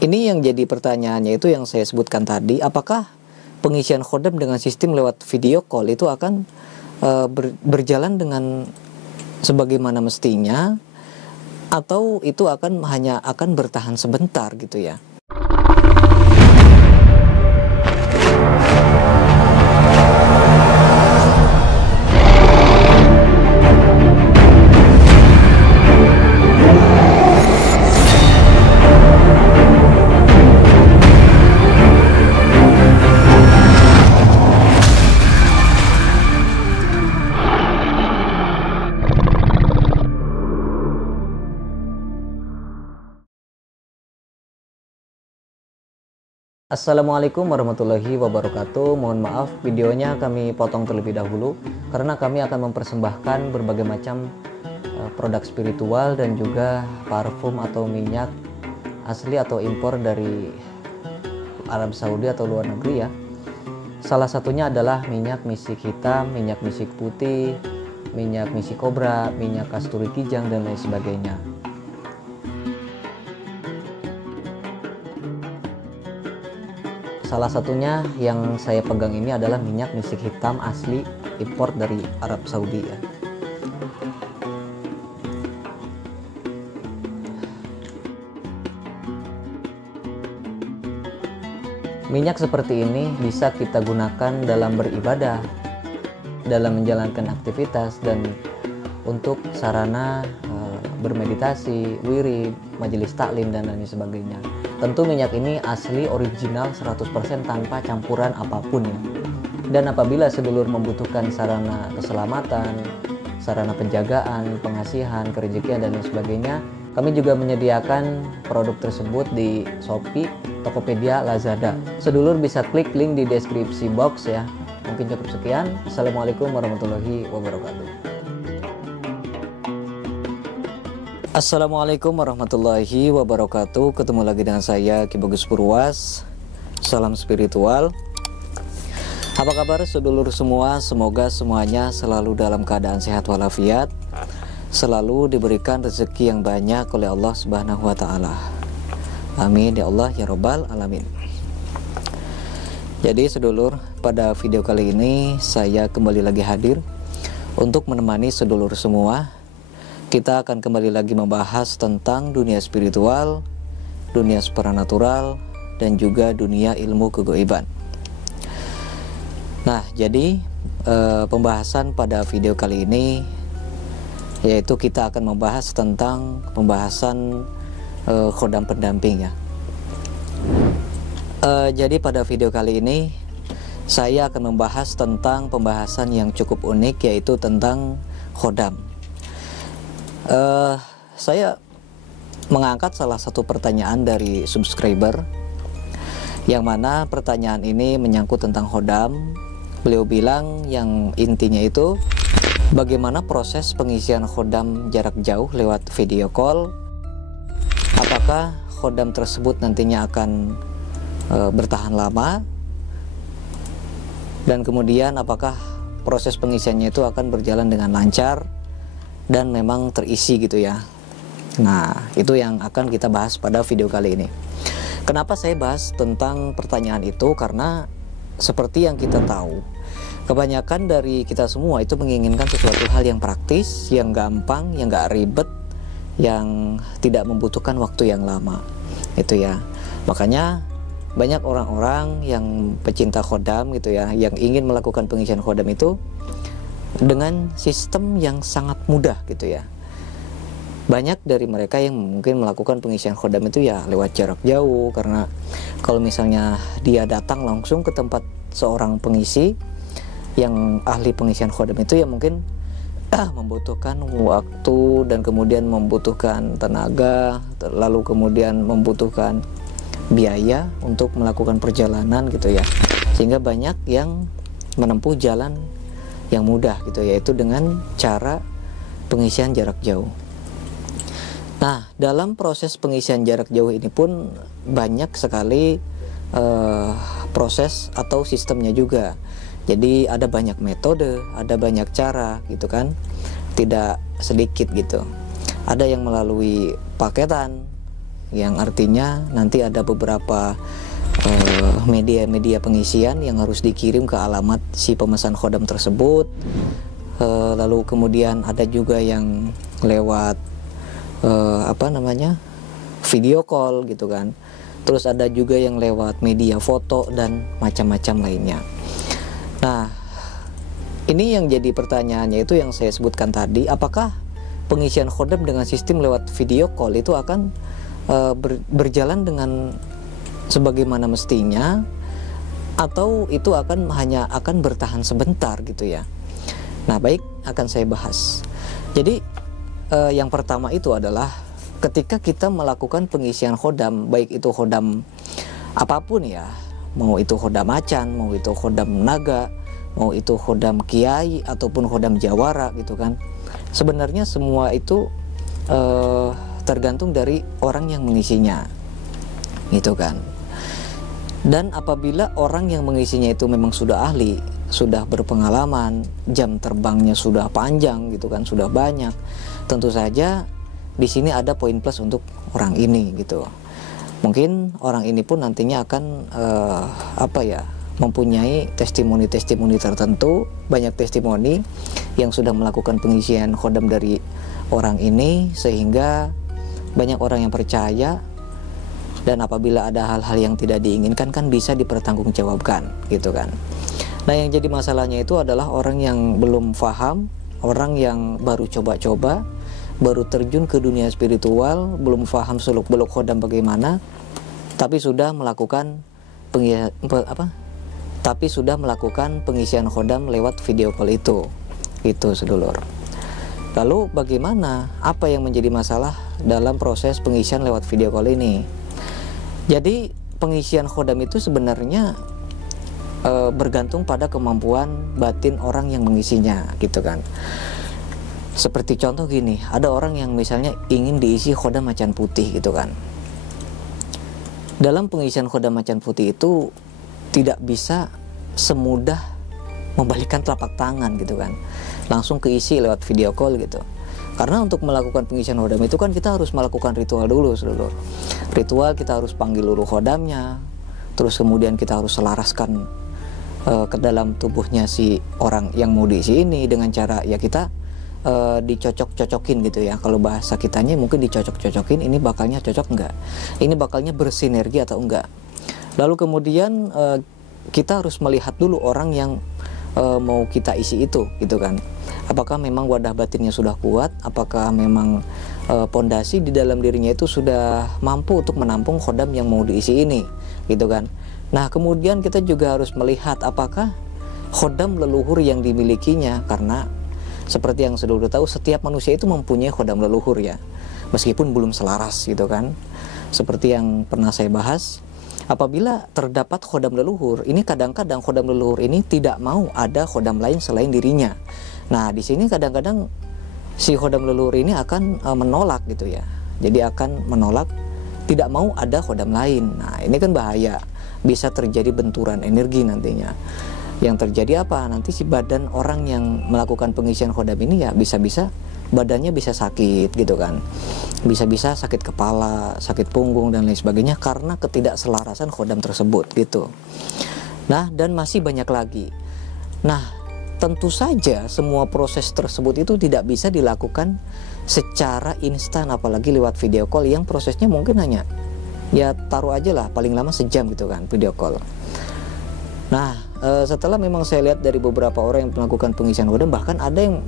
Ini yang jadi pertanyaannya itu yang saya sebutkan tadi, apakah pengisian khodam dengan sistem lewat video call itu akan berjalan dengan sebagaimana mestinya, atau itu hanya akan bertahan sebentar gitu ya. Assalamualaikum warahmatullahi wabarakatuh. Mohon maaf videonya kami potong terlebih dahulu karena kami akan mempersembahkan berbagai macam produk spiritual dan juga parfum atau minyak asli atau impor dari Arab Saudi atau luar negeri ya. Salah satunya adalah minyak misik hitam, minyak misik putih, minyak misik kobra, minyak kasturi kijang dan lain sebagainya. Salah satunya yang saya pegang ini adalah minyak misik hitam asli impor dari Arab Saudi ya. Minyak seperti ini bisa kita gunakan dalam beribadah, dalam menjalankan aktivitas, dan untuk sarana bermeditasi, wirid, majelis taklim dan lain sebagainya. Tentu minyak ini asli original 100% tanpa campuran apapun ya. Dan apabila sedulur membutuhkan sarana keselamatan, sarana penjagaan, pengasihan, kerejekian dan lain sebagainya, kami juga menyediakan produk tersebut di Shopee, Tokopedia, Lazada. Sedulur bisa klik link di deskripsi box ya. Mungkin cukup sekian. Assalamualaikum warahmatullahi wabarakatuh. Assalamualaikum warahmatullahi wabarakatuh. Ketemu lagi dengan saya Ki Bagus Purwas. Salam spiritual. Apa kabar sedulur semua? Semoga semuanya selalu dalam keadaan sehat walafiat, selalu diberikan rezeki yang banyak oleh Allah Subhanahu wa taala. Amin ya Allah ya Rabbal alamin. Jadi sedulur, pada video kali ini saya kembali lagi hadir untuk menemani sedulur semua. Kita akan kembali lagi membahas tentang dunia spiritual, dunia supranatural, dan juga dunia ilmu kegoiban. Nah, jadi pembahasan pada video kali ini yaitu kita akan membahas tentang pembahasan khodam pendamping ya. Jadi pada video kali ini saya akan membahas tentang pembahasan yang cukup unik, yaitu tentang khodam. Saya mengangkat salah satu pertanyaan dari subscriber, yang mana pertanyaan ini menyangkut tentang khodam. Beliau bilang yang intinya itu bagaimana proses pengisian khodam jarak jauh lewat video call. Apakah khodam tersebut nantinya akan bertahan lama, dan kemudian apakah proses pengisiannya itu akan berjalan dengan lancar dan memang terisi gitu ya. Nah, itu yang akan kita bahas pada video kali ini. Kenapa saya bahas tentang pertanyaan itu? Karena seperti yang kita tahu, kebanyakan dari kita semua itu menginginkan sesuatu hal yang praktis, yang gampang, yang gak ribet, yang tidak membutuhkan waktu yang lama, itu ya. Makanya banyak orang-orang yang pecinta khodam gitu ya, yang ingin melakukan pengisian khodam itu dengan sistem yang sangat mudah gitu ya. Banyak dari mereka yang mungkin melakukan pengisian khodam itu ya lewat jarak jauh, karena kalau misalnya dia datang langsung ke tempat seorang pengisi yang ahli pengisian khodam itu ya mungkin membutuhkan waktu, dan kemudian membutuhkan tenaga, lalu kemudian membutuhkan biaya untuk melakukan perjalanan gitu ya. Sehingga banyak yang menempuh jalan yang mudah gitu, yaitu dengan cara pengisian jarak jauh. Nah, dalam proses pengisian jarak jauh ini pun banyak sekali proses atau sistemnya juga. Jadi ada banyak metode, ada banyak cara gitu kan, tidak sedikit gitu. Ada yang melalui paketan, yang artinya nanti ada beberapa media pengisian yang harus dikirim ke alamat si pemesan khodam tersebut. Lalu kemudian ada juga yang lewat video call gitu kan. Terus ada juga yang lewat media foto dan macam-macam lainnya. Nah, ini yang jadi pertanyaannya itu yang saya sebutkan tadi, apakah pengisian khodam dengan sistem lewat video call itu akan berjalan dengan sebagaimana mestinya, atau itu hanya akan bertahan sebentar gitu ya. Nah, baik, akan saya bahas. Jadi yang pertama itu adalah ketika kita melakukan pengisian khodam, baik itu khodam apapun ya, mau itu khodam macan, mau itu khodam naga, mau itu khodam kiai ataupun khodam jawara gitu kan. Sebenarnya semua itu tergantung dari orang yang mengisinya gitu kan. Dan apabila orang yang mengisinya itu memang sudah ahli, sudah berpengalaman, jam terbangnya sudah panjang gitu kan, sudah banyak, tentu saja di sini ada poin plus untuk orang ini gitu. Mungkin orang ini pun nantinya akan mempunyai testimoni-testimoni tertentu, banyak testimoni yang sudah melakukan pengisian khodam dari orang ini, sehingga banyak orang yang percaya. Dan apabila ada hal-hal yang tidak diinginkan kan bisa dipertanggungjawabkan gitu kan. Nah, yang jadi masalahnya itu adalah orang yang belum paham, orang yang baru coba-coba, baru terjun ke dunia spiritual, belum paham seluk-beluk khodam bagaimana, tapi sudah melakukan pengisian khodam lewat video call itu sedulur. Lalu bagaimana, apa yang menjadi masalah dalam proses pengisian lewat video call ini? Jadi pengisian khodam itu sebenarnya bergantung pada kemampuan batin orang yang mengisinya gitu kan. Seperti contoh gini, ada orang yang misalnya ingin diisi khodam macan putih gitu kan. Dalam pengisian khodam macan putih itu tidak bisa semudah membalikkan telapak tangan gitu kan, langsung keisi lewat video call gitu. Karena untuk melakukan pengisian khodam itu kan kita harus melakukan ritual dulu seluruh. Ritual, kita harus panggil luluh khodamnya, terus kemudian kita harus selaraskan ke dalam tubuhnya si orang yang mau diisi ini dengan cara ya kita dicocok-cocokin gitu ya. Kalau bahasa kitanya mungkin dicocok-cocokin, ini bakalnya cocok enggak, ini bakalnya bersinergi atau enggak. Lalu kemudian kita harus melihat dulu orang yang mau kita isi itu gitu kan. Apakah memang wadah batinnya sudah kuat, apakah memang pondasi di dalam dirinya itu sudah mampu untuk menampung khodam yang mau diisi ini gitu kan. Nah, kemudian kita juga harus melihat apakah khodam leluhur yang dimilikinya, karena seperti yang sudah tahu, setiap manusia itu mempunyai khodam leluhur ya, meskipun belum selaras gitu kan. Seperti yang pernah saya bahas, apabila terdapat khodam leluhur, ini kadang-kadang khodam leluhur ini tidak mau ada khodam lain selain dirinya. Nah, di sini kadang-kadang si khodam leluhur ini akan menolak gitu ya. Jadi akan menolak, tidak mau ada khodam lain. Nah, ini kan bahaya, bisa terjadi benturan energi nantinya. Yang terjadi apa? Nanti si badan orang yang melakukan pengisian khodam ini ya bisa-bisa badannya bisa sakit gitu kan. Bisa-bisa sakit kepala, sakit punggung dan lain sebagainya karena ketidakselarasan khodam tersebut gitu. Nah, dan masih banyak lagi. Nah, tentu saja semua proses tersebut itu tidak bisa dilakukan secara instan, apalagi lewat video call yang prosesnya mungkin hanya ya taruh aja lah paling lama sejam gitu kan video call. Nah, setelah memang saya lihat dari beberapa orang yang melakukan pengisian khodam, bahkan ada yang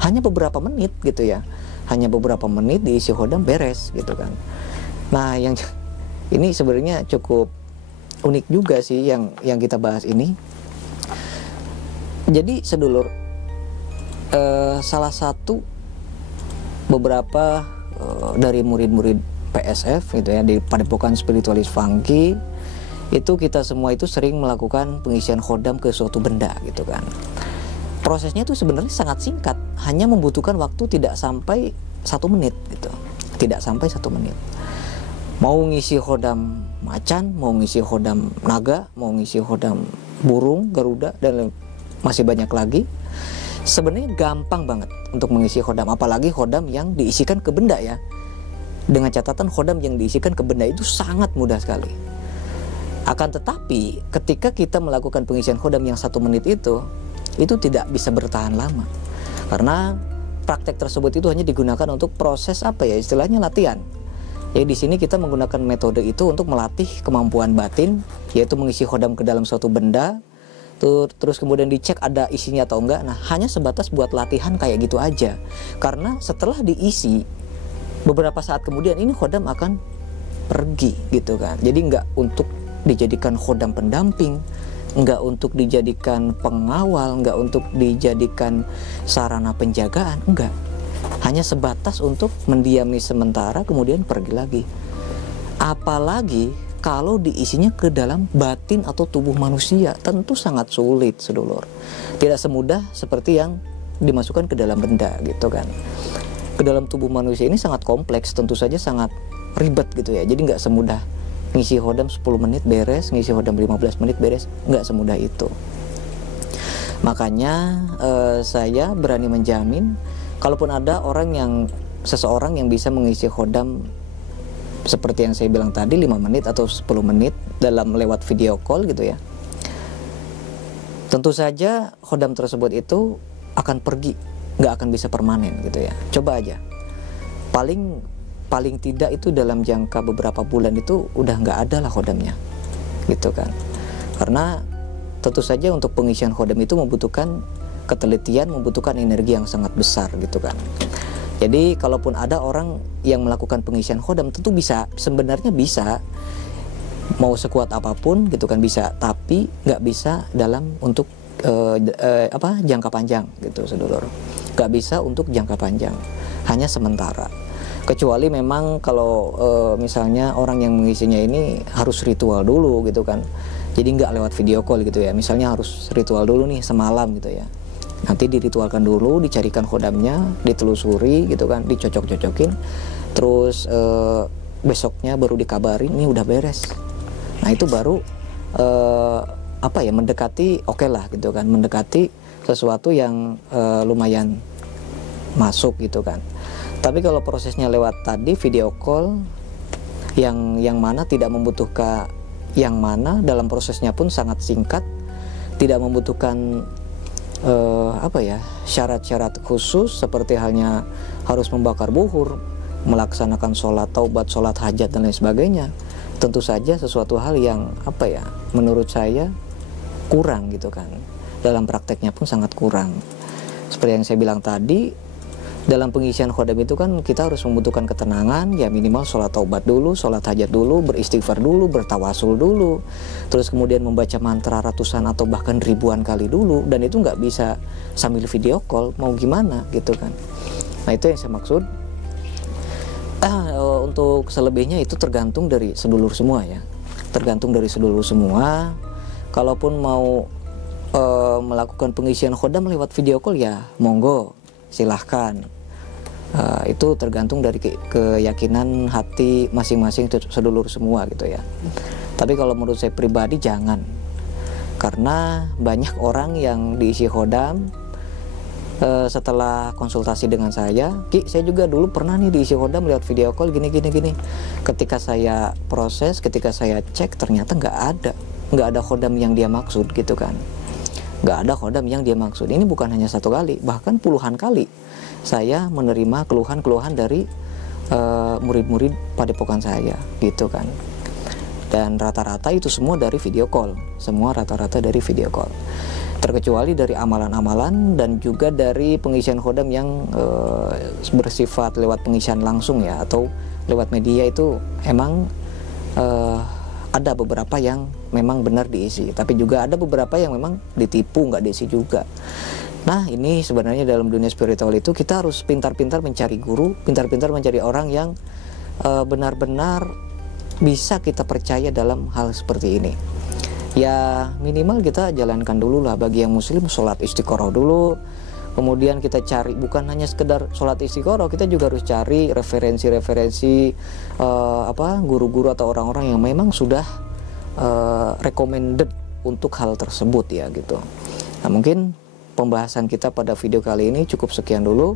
hanya beberapa menit gitu ya, hanya beberapa menit diisi khodam beres gitu kan. Nah, yang ini sebenarnya cukup unik juga sih yang kita bahas ini. Jadi sedulur, salah satu beberapa dari murid-murid PSF gitu ya, di Padepokan Spiritualis Funky, itu kita semua itu sering melakukan pengisian khodam ke suatu benda gitu kan. Prosesnya itu sebenarnya sangat singkat, hanya membutuhkan waktu tidak sampai 1 menit gitu, tidak sampai 1 menit. Mau ngisi khodam macan, mau ngisi khodam naga, mau ngisi khodam burung, garuda, dan masih banyak lagi. Sebenarnya gampang banget untuk mengisi khodam, apalagi khodam yang diisikan ke benda ya. Dengan catatan khodam yang diisikan ke benda itu sangat mudah sekali. Akan tetapi ketika kita melakukan pengisian khodam yang 1 menit itu tidak bisa bertahan lama. Karena praktek tersebut itu hanya digunakan untuk proses apa ya, istilahnya latihan. Jadi di sini kita menggunakan metode itu untuk melatih kemampuan batin, yaitu mengisi khodam ke dalam suatu benda, terus kemudian dicek ada isinya atau enggak. Nah, hanya sebatas buat latihan kayak gitu aja. Karena setelah diisi, beberapa saat kemudian ini khodam akan pergi gitu kan. Jadi enggak untuk dijadikan khodam pendamping, enggak untuk dijadikan pengawal, enggak untuk dijadikan sarana penjagaan, enggak. Hanya sebatas untuk mendiami sementara kemudian pergi lagi. Apalagi kalau diisinya ke dalam batin atau tubuh manusia, tentu sangat sulit, sedulur. Tidak semudah seperti yang dimasukkan ke dalam benda gitu kan. Ke dalam tubuh manusia ini sangat kompleks, tentu saja sangat ribet gitu ya. Jadi nggak semudah ngisi khodam 10 menit beres, ngisi khodam 15 menit beres, nggak semudah itu. Makanya saya berani menjamin, kalaupun ada seseorang yang bisa mengisi khodam seperti yang saya bilang tadi 5 menit atau 10 menit dalam lewat video call gitu ya, tentu saja khodam tersebut itu akan pergi, nggak akan bisa permanen gitu ya. Coba aja, paling tidak itu dalam jangka beberapa bulan itu udah nggak ada lah khodamnya gitu kan. Karena tentu saja untuk pengisian khodam itu membutuhkan ketelitian, membutuhkan energi yang sangat besar gitu kan. Jadi kalaupun ada orang yang melakukan pengisian khodam, tentu sebenarnya bisa, mau sekuat apapun gitu kan bisa, tapi nggak bisa dalam untuk jangka panjang gitu, sedulur. Nggak bisa untuk jangka panjang, hanya sementara. Kecuali memang kalau misalnya orang yang mengisinya ini harus ritual dulu gitu kan. Jadi nggak lewat video call gitu ya. Misalnya harus ritual dulu nih semalam gitu ya. Nanti diritualkan dulu, dicarikan khodamnya, ditelusuri gitu kan, dicocok-cocokin, terus besoknya baru dikabarin ini udah beres. Nah itu baru mendekati oke lah gitu kan, mendekati sesuatu yang lumayan masuk gitu kan. Tapi kalau prosesnya lewat tadi video call yang mana tidak membutuhkan, yang mana dalam prosesnya pun sangat singkat, tidak membutuhkan syarat-syarat khusus seperti halnya harus membakar buhur, melaksanakan sholat taubat, sholat hajat dan lain sebagainya. Tentu saja sesuatu hal yang menurut saya kurang gitu kan. Dalam prakteknya pun sangat kurang. Seperti yang saya bilang tadi, dalam pengisian khodam itu kan kita harus membutuhkan ketenangan, ya minimal sholat taubat dulu, sholat hajat dulu, beristighfar dulu, bertawasul dulu, terus kemudian membaca mantra ratusan atau bahkan ribuan kali dulu, dan itu nggak bisa sambil video call, mau gimana gitu kan. Nah itu yang saya maksud. Untuk selebihnya itu tergantung dari sedulur semua ya, tergantung dari sedulur semua. Kalaupun mau melakukan pengisian khodam lewat video call ya monggo, silahkan. Itu tergantung dari keyakinan hati masing-masing sedulur semua gitu ya. Tapi kalau menurut saya pribadi jangan, karena banyak orang yang diisi khodam setelah konsultasi dengan saya, Ki, saya juga dulu pernah nih diisi khodam lewat video call gini. Ketika saya proses, ketika saya cek, ternyata nggak ada khodam yang dia maksud gitu kan. Nggak ada khodam yang dia maksud. Ini bukan hanya satu kali, bahkan puluhan kali saya menerima keluhan-keluhan dari murid-murid padepokan saya gitu kan. Dan rata-rata itu semua dari video call, terkecuali dari amalan-amalan dan juga dari pengisian khodam yang bersifat lewat pengisian langsung ya, atau lewat media. Itu emang ada beberapa yang memang benar diisi, tapi juga ada beberapa yang memang ditipu, nggak diisi juga. Nah ini sebenarnya dalam dunia spiritual itu kita harus pintar-pintar mencari guru, pintar-pintar mencari orang yang benar-benar bisa kita percaya dalam hal seperti ini. Ya minimal kita jalankan dulu lah, bagi yang muslim sholat istiqoroh dulu. Kemudian kita cari, bukan hanya sekedar sholat istiqoroh, kita juga harus cari referensi-referensi guru-guru atau orang-orang yang memang sudah recommended untuk hal tersebut ya gitu. Nah mungkin pembahasan kita pada video kali ini cukup sekian dulu.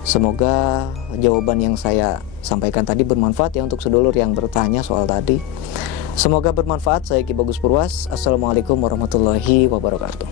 Semoga jawaban yang saya sampaikan tadi bermanfaat ya untuk sedulur yang bertanya soal tadi. Semoga bermanfaat. Saya Ki Bagus Purwas. Assalamualaikum warahmatullahi wabarakatuh.